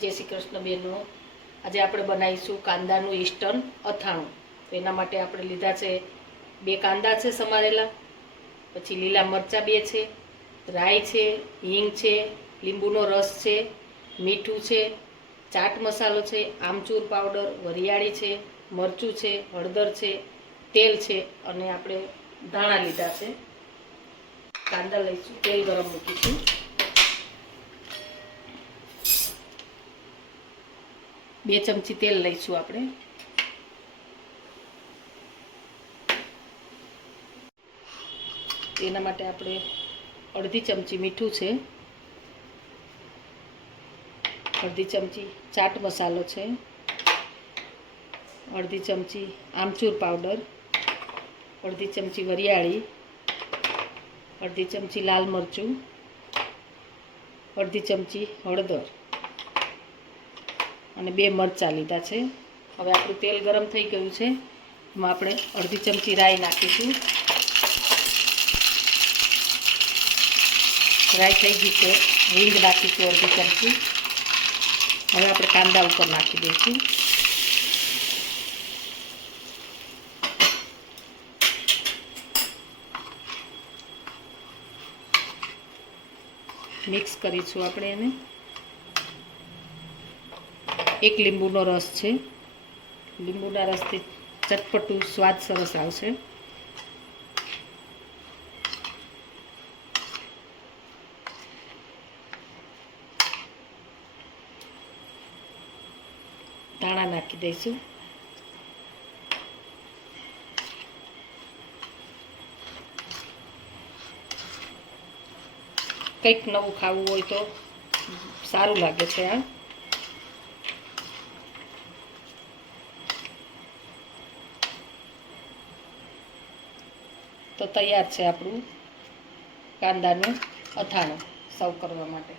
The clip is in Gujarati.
જય શ્રી કૃષ્ણ બેનો। આજે આપણે બનાવીશું કાંદાનું ઈસ્ટર્ન અથાણું। તો એના માટે આપણે લીધા છે 2 કાંદા છે સમારેલા, પછી લીલા મરચાં 2 છે, રાઈ છે, હિંગ છે, લીંબુનો રસ છે, મીઠું છે, ચાટ મસાલો છે, આમચૂર પાવડર, વરિયાળી છે, મરચું છે, હળદર છે, તેલ છે અને આપણે ધાણા લીધા છે। કાંદા લઈશું, તેલ ગરમ મૂકીશું। બે ચમચી તેલ લઈશું આપણે। એના માટે આપણે અડધી ચમચી મીઠું છે, અડધી ચમચી ચાટ મસાલો છે, અડધી ચમચી આમચૂર પાવડર, અડધી ચમચી વરિયાળી, અડધી ચમચી લાલ મરચું, અડધી ચમચી હળદર અને 2 મરચાં લીધા છે। હવે આપણું તેલ ગરમ થઈ ગયું છે, એમાં આપણે અડધી ચમચી રાઈ નાખીશું। રાઈ થઈ ગઈ છે, હિંગ નાખીશું અડધી ચમચી। હવે આપણે કાંદા ઉપર નાખી દઈશું। મિક્સ કરીશું આપણે એને। 1 લીંબુનો રસ છે, લીંબુના રસથી ચટપટું સ્વાદ સરસ આવશે। ધાણા નાખી દઈશું। કંઈક નવું ખાવું હોય તો સારું લાગે છે આ। તો તૈયાર છે આપણું કાંદાનું અથાણું સર્વ કરવા માટે।